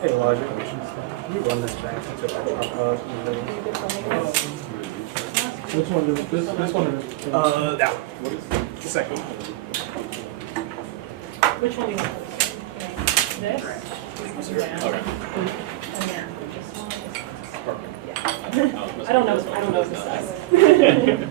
Hey, Elijah, can you run this back into which one is this? This one is that one. The second one. Which one do you want? This? Okay. And there. Perfect. Yeah. I don't know what this says.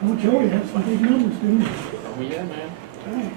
Well, Joey had some big numbers, didn't he? Oh, yeah, man. Hey.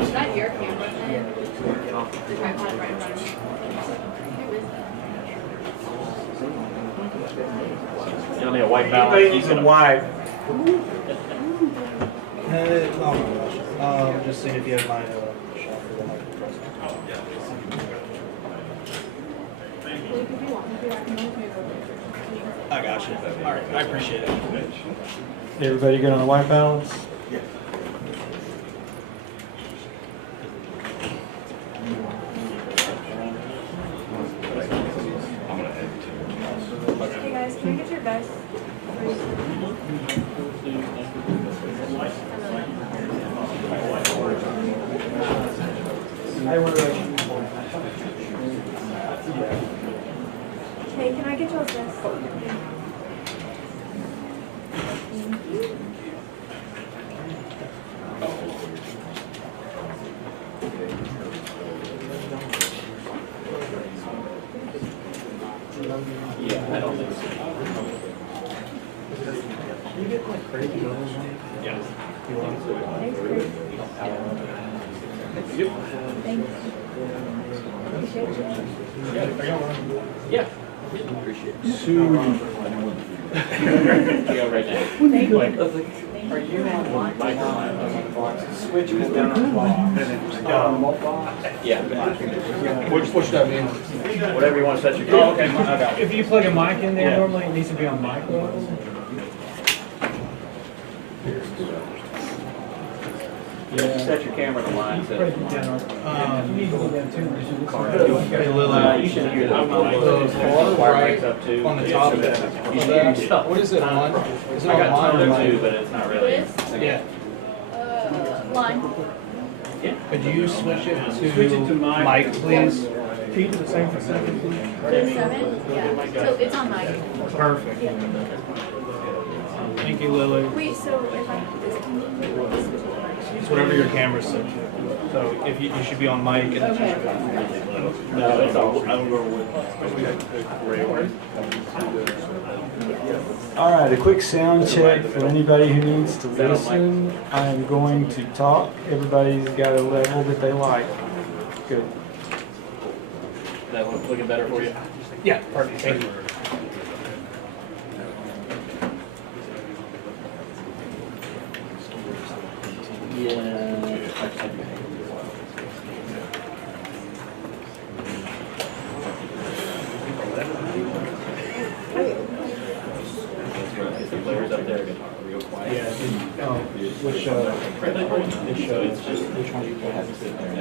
Is that your camera? The tripod right in front of me. You don't need a white balance. He's a wide. Just seeing if you have my shot for the microphone. I got you. All right, I appreciate it. Everybody good on the white balance? Yeah. Hey guys, can I get your best? Hey, can I get y'all's best? Yeah, I don't think so. You get like crazy numbers. Yeah. Thanks, Chris. Yep. Thanks. Appreciate you. Yeah. Appreciate it. Yeah, right now. Thank you. Are you on microphone? Switch was down on the ball. Yeah. Which does that mean? Whatever you want to set your Oh, camera. okay. If you plug a mic in there, Yeah. normally it needs to be on mic level. Yeah. Set your camera to line. Put it down. You need to go down too. You should hear The the far right rates up too. on the top of You should hear your that. stuff. What is it on? Is it I on got line or tone too, mic? but it's not really. Yeah. Line. Could you switch it to mic, please? Keep it the same for seconds. The 7? Yeah. So it's on mic. Perfect. Yeah. Thank you, Lily. Wait, so if I switch it to mic? It's whatever your camera's set to. So if you should be on mic and then Okay. No, it's all. I don't know what. All right, a quick sound check for anybody who needs to listen. I'm going to talk. Everybody's got a level that they like. Good. That one looking better for you? yeah, perfect. Thank you. Yeah. their guitar real quiet. Yeah. Which which one do you have to sit there?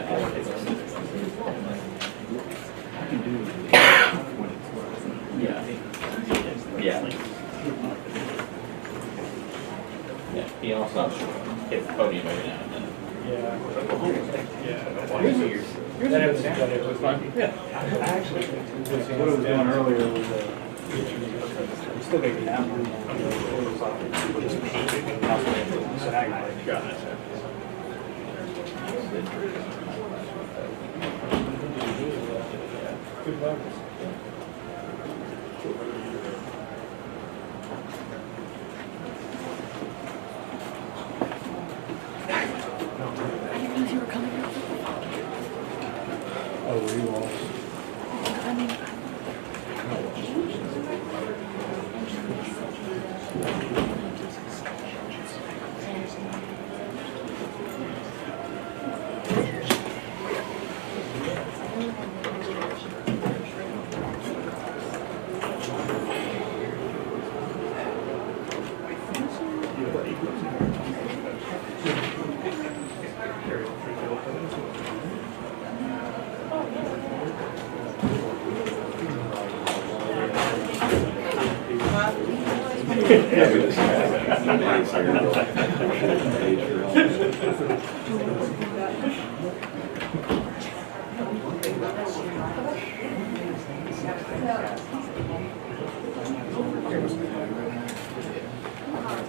Yeah. Yeah. Yeah, he also hits the podium every now and then. Yeah. That was fun. Yeah. Actually, what I was doing earlier was we still got to have one. Just painted and so now you're like, got it. Good luck. Oh, were you all?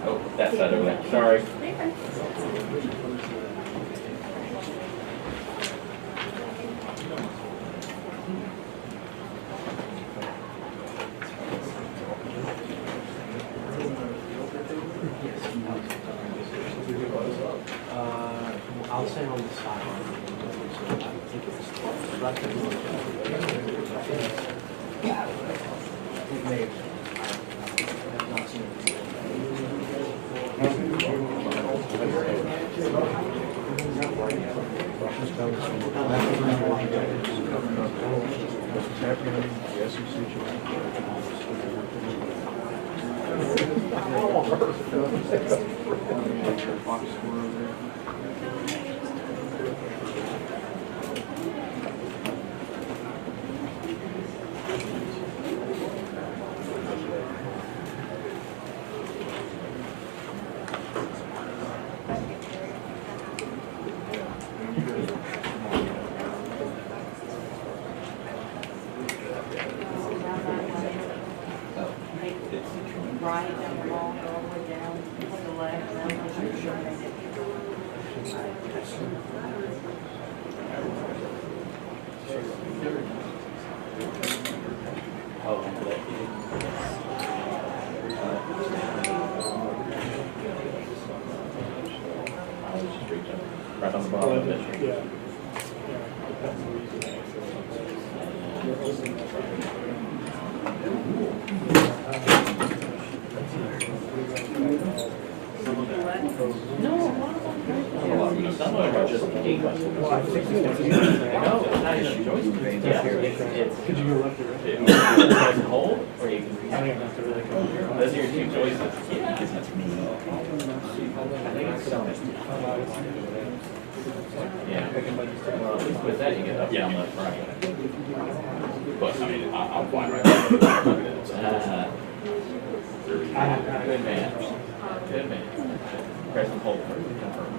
Oh, that side over there. Sorry. I'll say on the side. Right down the long, all the way down, to the left, and I'm sure they did. Oh, right on the bottom of it. Yeah. Some of them are just pink. Well, I think it's No, it's not even a choice. Yeah, it's could you go left or right? you can hold or you I can. think I have to really go. Those are your two choices. Yeah, that's me. I think it's so. Yeah. Well, at least with that you get up, down, left, right. But I mean, I'm fine right now. Good man. Good man. Press and hold for confirm.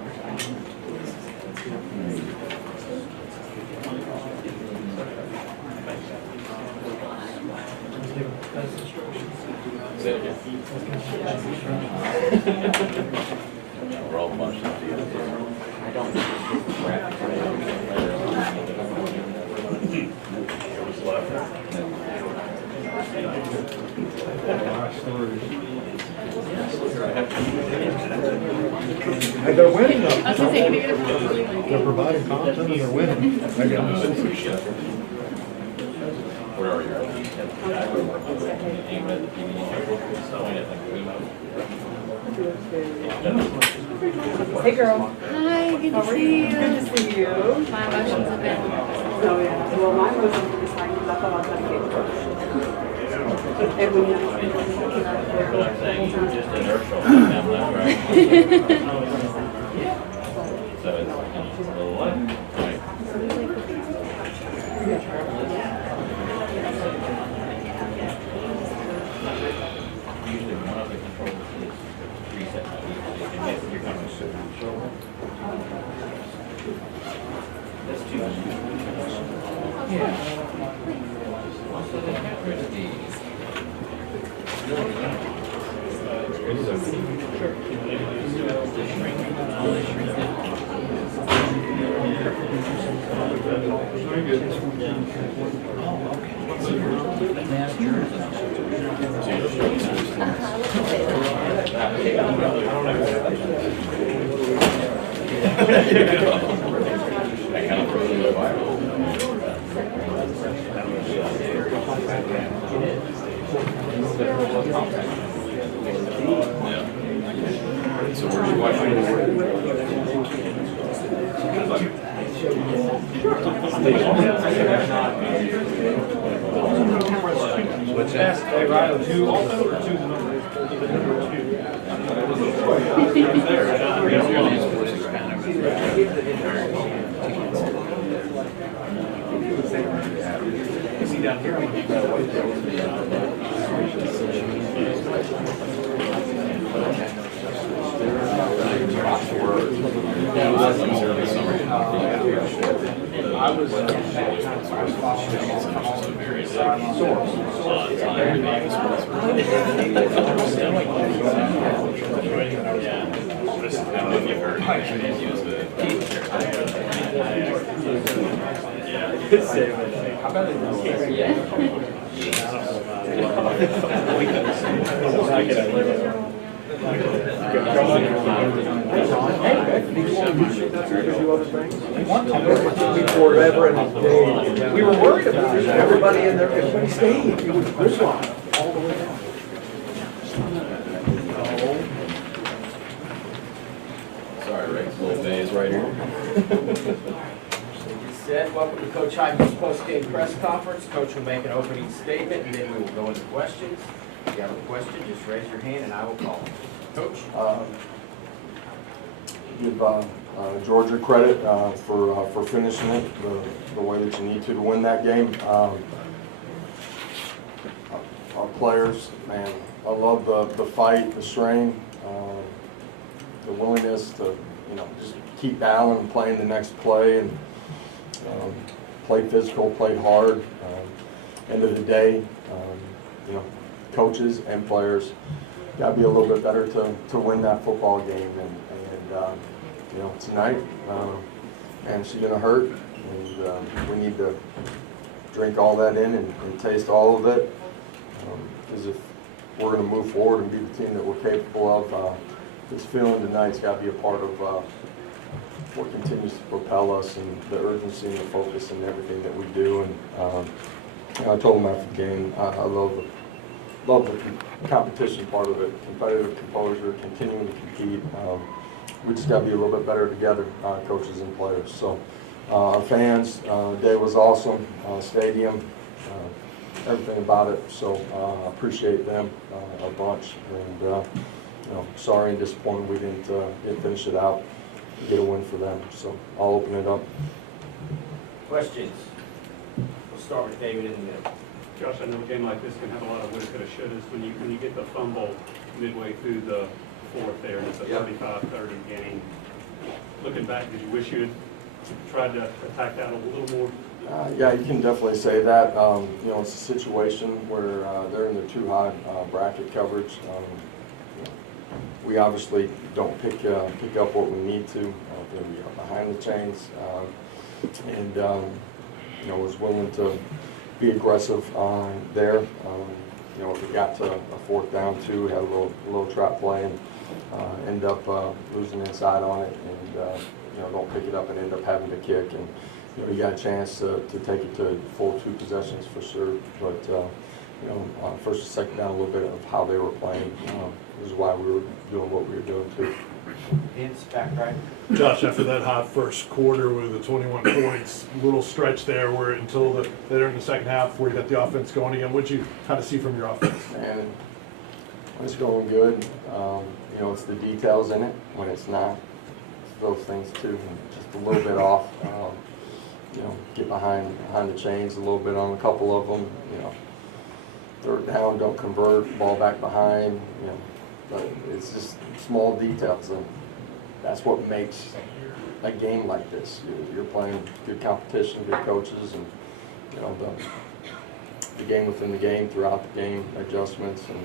Say it again. We're all bunched up together. I don't. Hey, they're winning though. I was gonna say, can you get a They're providing content and they're winning. Where are you? Hey, girl. Hi, good to see you. Good to see you. My emotions have been. Oh, yeah. Well, mine was just like, I thought I was gonna get first. And when But I'm saying, just inertial. So it's, a little left, right. Usually one of the controls is reset. And yes, you're coming to that's too much. Yeah. Also, they got rid of the. That kind of throws it viral. So where's your wife? What's that? Hey, Ryan, two also or two the number? Is he down here? I was Forever and a day. We were worried about it. Everybody in there, everybody stayed. It was this long, all the way down. Sorry, Rick, little Bay is right here. Said, welcome to Coach Heupel's post-game press conference. Coach will make an opening statement, and then we will go into questions. If you have a question, just raise your hand, and I will call. Coach? Give Georgia credit for finishing it the way that you need to win that game. Our players, man, I love the fight, the strain, the willingness to just keep battling and playing the next play and play physical, play hard. End of the day, coaches and players got to be a little bit better to win that football game. And tonight, and she's going to hurt, and we need to drink all that in and taste all of it, because if we're going to move forward and be the team that we're capable of, this feeling tonight's got to be a part of what continues to propel us and the urgency and the focus and everything that we do. And I told them after the game, I love the competition part of it, competitive composure, continuing to compete. We just got to be a little bit better together, coaches and players. So our fans, day was awesome, stadium, everything about it. So I appreciate them a bunch, and sorry and disappointed we didn't finish it out and get a win for them. So I'll open it up. Questions? We'll start with David in the middle. Josh, I know a game like this can have a lot of woulda, coulda, shouldas. When you get the fumble midway through the fourth there, and it's a 35-30 game. Looking back, did you wish you had tried to attack that a little more? Yeah, you can definitely say that. It's a situation where they're in the too high bracket coverage. We obviously don't pick up what we need to. We are behind the chains, and was willing to be aggressive there. If we got to a fourth down too, had a little trap play and end up losing inside on it, and don't pick it up and end up having to kick. And you got a chance to take it to full 2 possessions for sure, but first and second down, a little bit of how they were playing is why we were doing what we were doing too. Vince, back right. Josh, after that hot first quarter with the 21 points, little stretch there where until later in the second half where you got the offense going again, what'd you kind of see from your offense? And it's going good. you know, it's the details in it when it's not. It's those things too, and just a little bit off. You know, get behind the chains a little bit on a couple of them. You know, third down, don't convert, ball back behind. You know, but it's just small details, and that's what makes a game like this. You're playing good competition, good coaches, and you know the game within the game, throughout the game, adjustments, and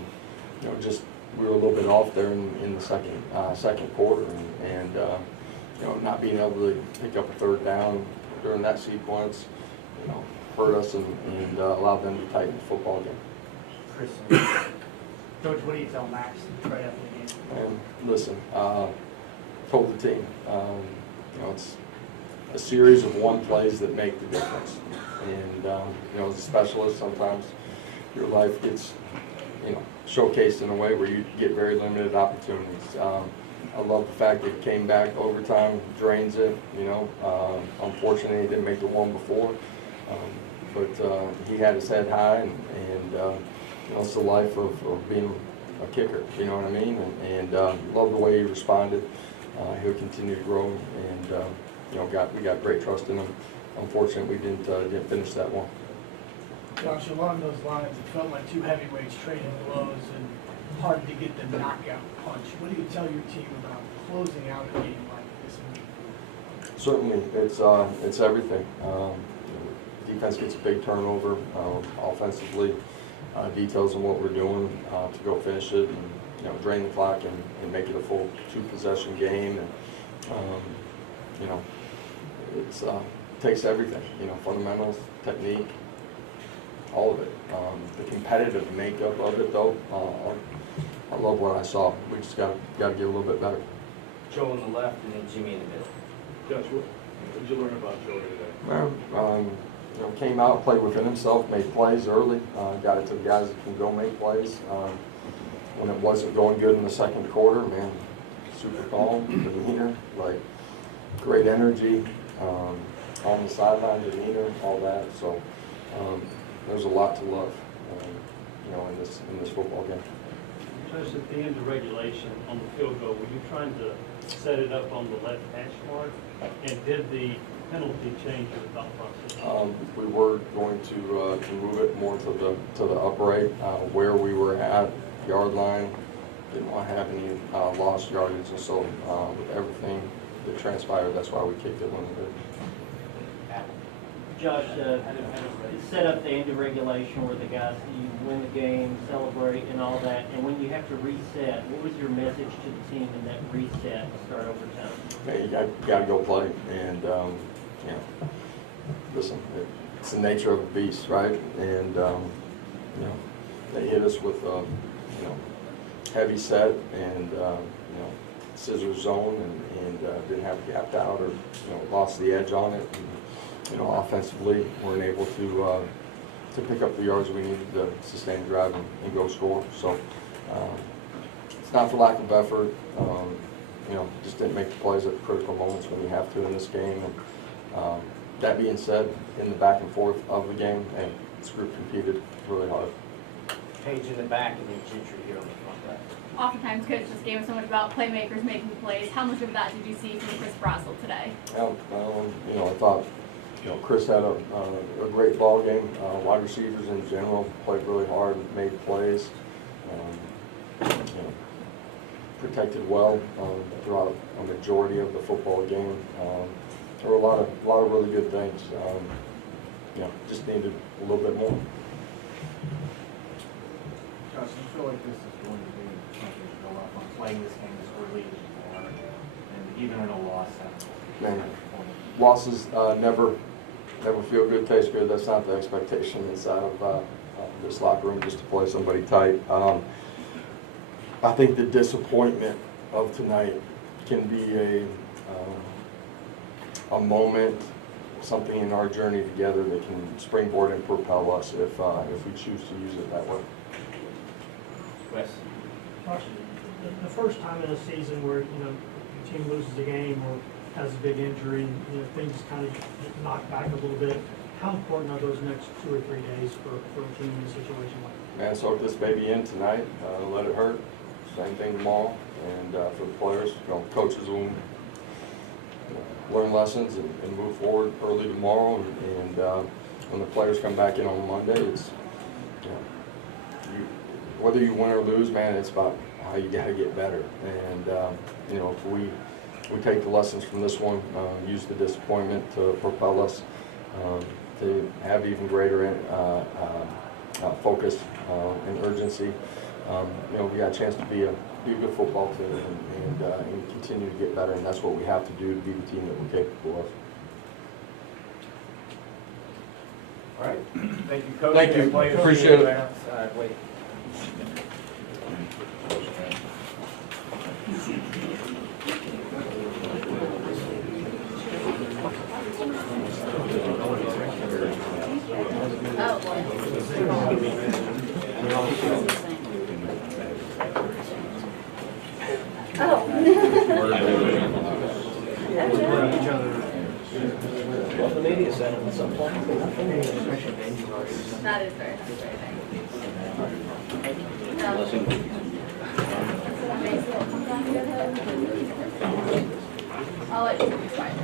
you know just we were a little bit off there in the second quarter, and you know not being able to pick up a third down during that sequence, you know, hurt us and allowed them to tighten the football game. Chris, Coach, what do you tell Max right after the game? And listen, told the team, you know, it's a series of one plays that make the difference. And you know, as a specialist, sometimes your life gets, you know, showcased in a way where you get very limited opportunities. I love the fact that it came back overtime, drains it, you know. Unfortunately, he didn't make the one before, but he had his head high, and you know, it's the life of being a kicker, you know what I mean? And love the way he responded. He'll continue to grow, and you know, we got great trust in him. Unfortunately, we didn't finish that one. Josh, along those lines, it felt like two heavyweights trading blows and hard to get the knockout punch. What do you tell your team about closing out a game like this? Certainly, it's everything. Defense gets a big turnover. Offensively, details on what we're doing to go finish it, and you know, drain the clock and make it a full 2-possession game. And you know, it takes everything. You know, fundamentals, technique, all of it. The competitive makeup of it, though, I love what I saw. We just got to get a little bit better. Joe on the left and then Jimmy in the middle. Josh, what did you learn about Joe today? Well, you know, came out, played within himself, made plays early, got it to the guys that can go make plays. When it wasn't going good in the second quarter, man, super calm, demeanor, like great energy, on the sideline, demeanor, all that. So there's a lot to love, you know, in this football game. Just at the end of regulation on the field goal, were you trying to set it up on the left hash mark? And did the penalty change your thought process? We were going to move it more to the upright, where we were at yard line. Didn't want to have any lost yardage, and so with everything that transpired, that's why we kicked it when we did. Josh, set up the end of regulation where the guys, you win the game, celebrate and all that, and when you have to reset, what was your message to the team in that reset to start overtime? Hey, you got to go play, and you know, listen, it's the nature of the beast, right? And you know, they hit us with you know, heavy set and you know, scissor zone, and didn't have gapped out or you know, lost the edge on it. And, you know, offensively, weren't able to pick up the yards we needed to sustain the drive and go score. So it's not for lack of effort. You know, just didn't make the plays at the critical moments when you have to in this game. And that being said, in the back and forth of the game, and this group competed really hard. Page in the back and then Gentry here on the front right. Oftentimes, Coach just gave us so much about playmakers making plays. How much of that did you see from Chris Brassel today? You know, I thought, you know, Chris had a great ball game. Wide receivers in general played really hard, made plays, you know, protected well throughout a majority of the football game. There were a lot of really good things. You know, just needed a little bit more. Josh, you feel like this is going to be something to go up on playing this game as early as you are, and even in a loss? Man, losses never feel good, taste good. That's not the expectation inside of this locker room, just to play somebody tight. I think the disappointment of tonight can be a moment, something in our journey together that can springboard and propel us if we choose to use it that way. Wes. Josh, the first time in a season where, you know, the team loses a game or has a big injury, you know, things kind of get knocked back a little bit. How important are those next 2 or 3 days for a team in a situation like that? Man, soak this baby in tonight. Let it hurt. same thing tomorrow. And for the players, coaches will learn lessons and move forward early tomorrow. And when the players come back in on Monday, it's whether you win or lose, man, it's about how you got to get better. And if we take the lessons from this one, use the disappointment to propel us to have even greater focus and urgency. We got a chance to be a good football team and continue to get better, and that's what we have to do to be the team that we're capable of. All right, thank you, Coach. Thank you. Appreciate it. Wait. Well, the media center at some point. That is fair. I'll let you be fine.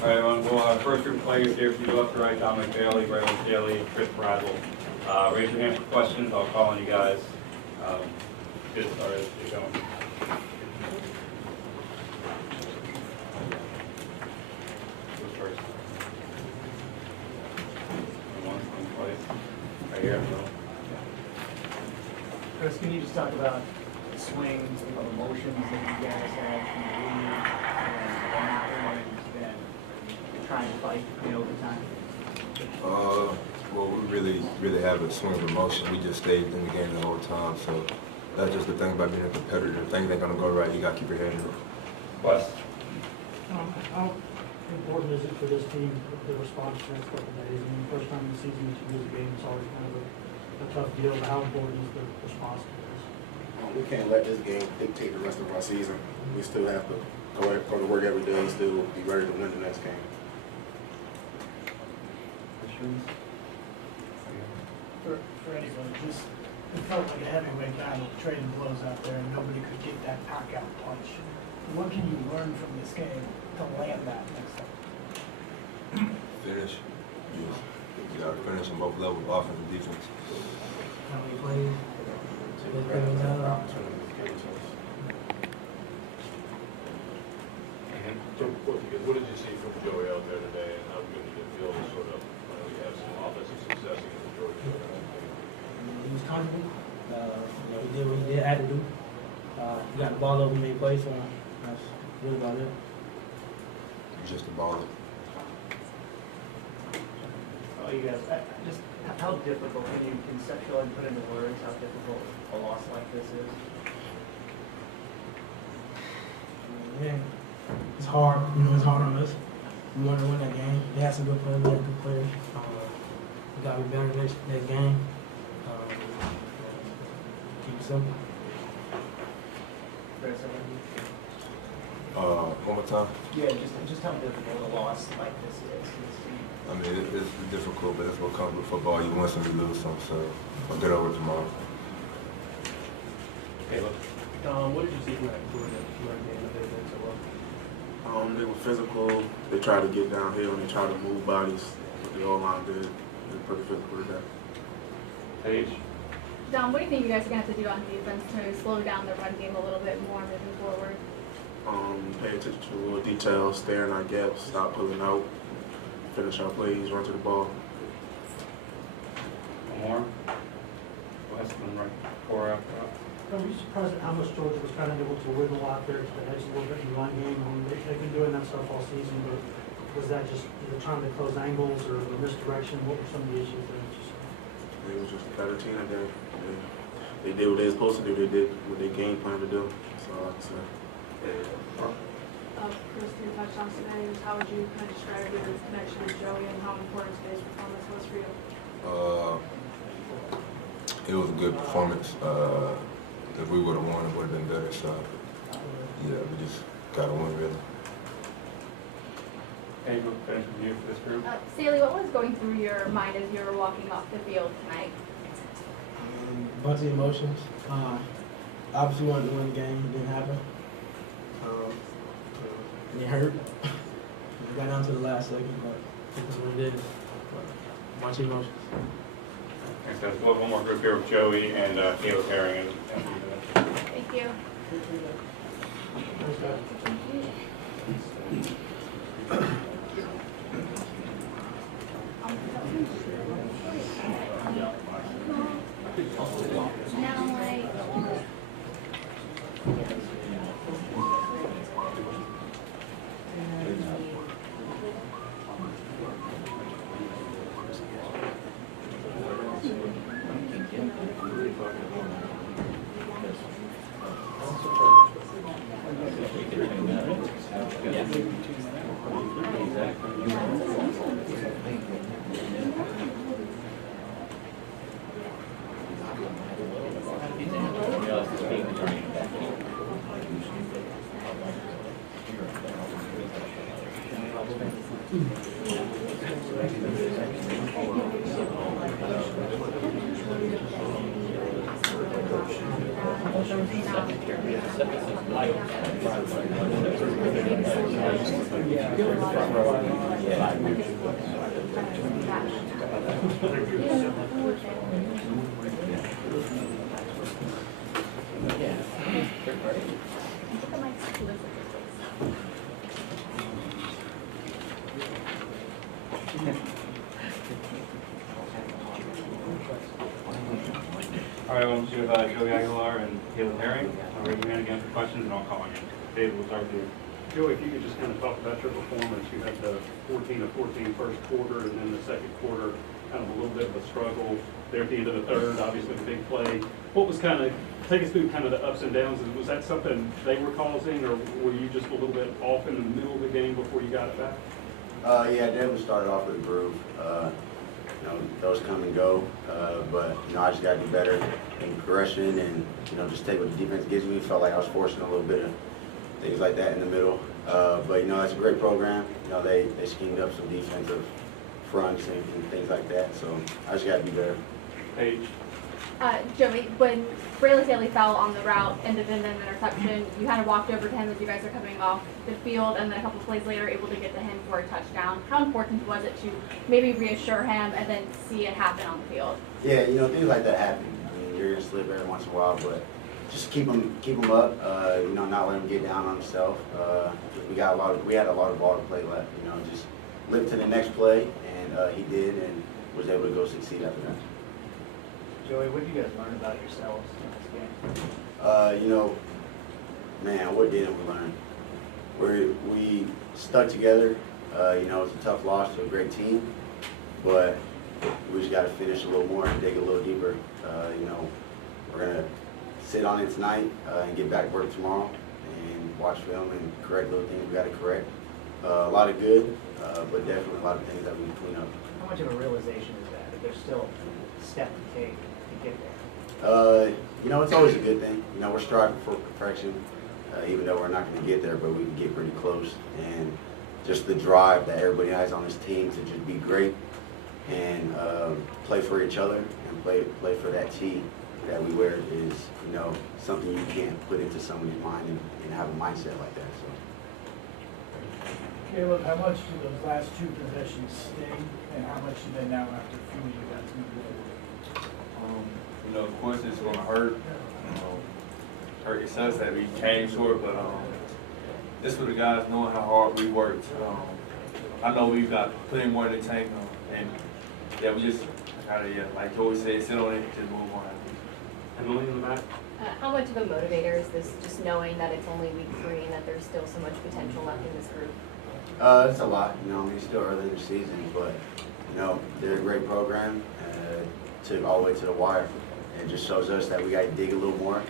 All right, everyone, we'll have first group players here from the left to right, Dominic Bailey, Braylon Daly, Chris Brazel. Raise your hand for questions, I'll call on you guys. Get started, get going. Who's first? One place. Right here. Chris, can you just talk about the swings, the emotions that you guys had from the lead and not then trying to fight in overtime? Well, we really have a swing of emotion. We just stayed in the game the whole time, so that's just the thing about being a competitor. If things ain't gonna go right, you gotta keep your head in it. Wes? How important is it for this team, the response the next couple of days? I mean, the first time in the season that you lose a game, it's always kind of a tough deal, but how important is the response to this? We can't let this game dictate the rest of our season. We still have to go to work every day and still be ready to win the next game. For anybody, just, it felt like a heavyweight battle, trading blows out there, and nobody could get that knockout punch. What can you learn from this game to land that next time? Finish. You gotta finish on both levels, offense and defense. How many plays? What did you see from Joey out there today, and how good did it feel to sort of finally have some offensive success against the Georgia? He was comfortable. He did what he had to do. He got the ball over, made plays for him. That's good about it. Just a baller. Oh, you guys, just how difficult can you conceptually put into words how difficult a loss like this is? Yeah, it's hard. It's hard on us. We want to win that game. They had some good players. We had good players. We got to be better next game. Keep it simple. One more time. Yeah, just how difficult a loss like this is. I mean, it's difficult, but that's what comes with football. You win some, you lose some, so I'll get over it tomorrow. Caleb? What did you see from that Georgia game that they did so well? They were physical. They tried to get downhill and they tried to move bodies. What the O-line did. They're pretty physical today. Paige? Dom, what do you think you guys are going to have to do on defense to slow down the run game a little bit more moving forward? Pay attention to little details, stay in our gaps, stop pulling out, finish our plays, run to the ball. One more? Wes, one right before after that. Are you surprised at how much Georgia was kind of able to wiggle out there to the edge a little bit in the run game? I mean, they've been doing that stuff all season, but was that just trying to close angles or misdirection? What were some of the issues there? It was just a better team today. They did what they were supposed to do. They did what they game plan to do. That's all I can say. Chris, your touchdowns today, how would you kind of describe your connection with Joey and how important today's performance was for you? It was a good performance. If we would have won, it would have been better. So, yeah, we just got to win, really. Hey, we'll finish with you for this group. Staley, what was going through your mind as you were walking off the field tonight? A bunch of emotions. Obviously wanted to win the game, it didn't happen. And it hurt. We got down to the last second, but that's what it is. A bunch of emotions. Thanks, guys. We'll have one more group here with Joey and Caleb Herring. Thank you. All right, well, you have Joey Aguilar and Caleb Herring. I'll raise your hand again for questions, and I'll call on you. David, we'll start with you. Joey, if you could just kind of talk about your performance. You had the 14-14 first quarter, and then the second quarter, kind of a little bit of a struggle there at the end of the third, obviously the big play. What was kind of, take us through kind of the ups and downs. Was that something they were causing, or were you just a little bit off in the middle of the game before you got it back? Yeah, definitely started off with a groove. You know, those come and go, but, you know, I just got to do better in progression and, you know, just take what the defense gives me. Felt like I was forcing a little bit of things like that in the middle. But, you know, that's a great program. You know, they schemed up some defensive fronts and things like that, so I just got to be better. Paige? Joey, when Braylon Staley fell on the route, ended in an interception, you kind of walked over to him as you guys are coming off the field, and then a couple plays later able to get to him for a touchdown. How important was it to maybe reassure him and then see it happen on the field? Yeah, you know, things like that happen. I mean, you're going to slip every once in a while, but just keep him up, you know, not let him get down on himself. We had a lot of ball to play left, you know, just live to the next play, and he did, and was able to go succeed after that. Joey, what did you guys learn about yourselves in this game? You know, man, what didn't we learn? We stuck together. You know, it's a tough loss to a great team, but we just got to finish a little more and dig a little deeper. You know, we're going to sit on it tonight and get back to work tomorrow and watch film and correct little things we got to correct. A lot of good, but definitely a lot of things that we can clean up. How much of a realization is that there's still a step to take to get there? You know, it's always a good thing. You know, we're striving for perfection, even though we're not going to get there, but we can get pretty close. And just the drive that everybody has on this team to just be great and play for each other and play for that T that we wear is, you know, something you can't put into somebody's mind and have a mindset like that. So. Caleb, how much do those last two possessions sting, and how much do they now have to fuel you guys to move forward? You know, of course it's gonna hurt. Hurt it sucks that we came short, but this for the guys knowing how hard we worked. I know we've got put in more in the tank, and yeah, we just gotta, like Joey said, sit on it and just move on. Emily in the back? How much of a motivator is this, just knowing that it's only week 3 and that there's still so much potential left in this group? It's a lot, you know, I mean, it's still early in the season, but, you know, they're a great program, took all the way to the wire. It just shows us that we got to dig a little more.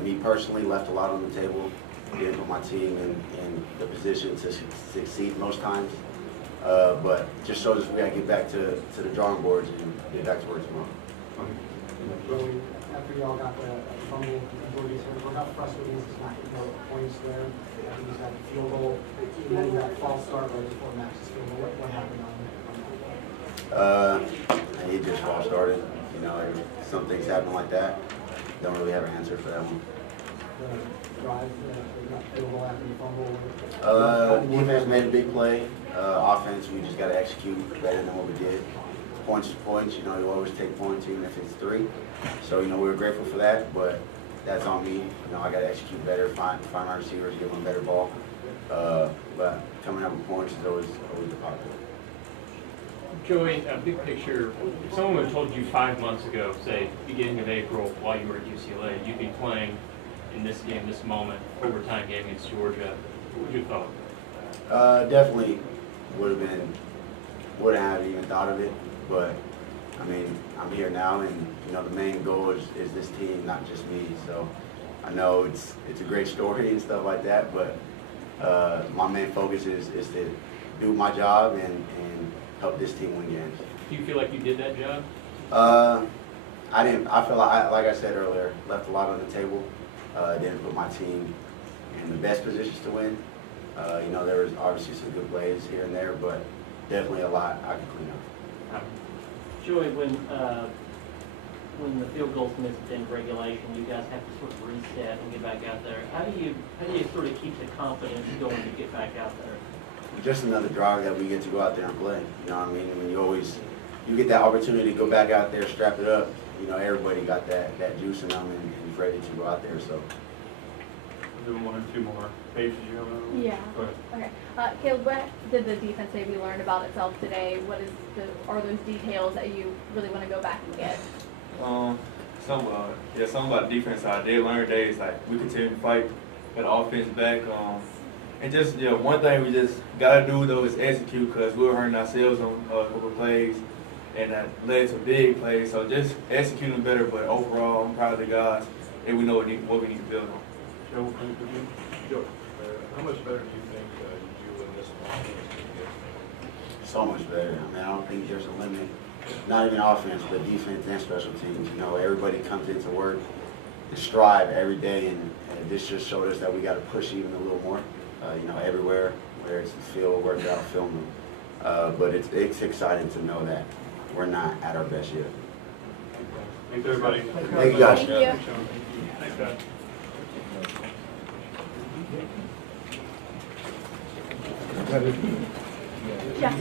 Me personally, left a lot on the table, didn't put my team in the position to succeed most times, but just shows us we got to get back to the drawing boards and get back to work tomorrow. after y'all got the fumble, how frustrating is it not getting no points there? You just had a field goal, and then you got a false start right before Max's field goal. What happened on that? He just false started. You know, some things happen like that. Don't really have an answer for that one. The drive, the field goal after the fumble. Defense made a big play. Offense, we just got to execute better than what we did. Points to points, you know, you always take points even if it's 3. So, you know, we're grateful for that, but that's on me. You know, I got to execute better, find my receivers, give them a better ball. But coming up with points is always the positive. Joey, a big picture, if someone had told you 5 months ago, say, beginning of April, while you were at UCLA, you'd be playing in this game, this moment, overtime game against Georgia, what would you have thought? Definitely wouldn't have even thought of it, but I mean, I'm here now, and you know, the main goal is this team, not just me. So I know it's a great story and stuff like that, but my main focus is to do my job and help this team win games. Do you feel like you did that job? I didn't. I feel like I said earlier, left a lot on the table. Didn't put my team in the best positions to win. You know, there was obviously some good plays here and there, but definitely a lot I could clean up. Joey, when the field goal's missed in regulation, you guys have to sort of reset and get back out there. How do you sort of keep the confidence going to get back out there? Just another drive that we get to go out there and play. You know what I mean? I mean, you get that opportunity to go back out there, strap it up. You know, everybody got that juice in them and is ready to go out there. So. We'll do 1 or 2 more. Paige, did you have a? Yeah. Go ahead. Okay. Caleb, what did the defense maybe learn about itself today? Are those details that you really want to go back and get? Something about the defense side. They learned days like we continue to fight, got the offense back. And just one thing we just gotta do though is execute, because we were hurting ourselves on a couple of plays, and that led to big plays. So just executing better. But overall, I'm proud of the guys, and we know what we need to build on. Joe, how much better do you think you in this offense can So much better. I mean, I don't think there's a limit. Not even offense, but defense and special teams. You know, everybody comes into work to strive every day, and this just showed us that we got to push even a little more. You know, everywhere, whether it's the field, workout, film room. But it's exciting to know that we're not at our best yet. Thanks, everybody. Thank you, guys. Thank you. Thanks, guys. Yeah.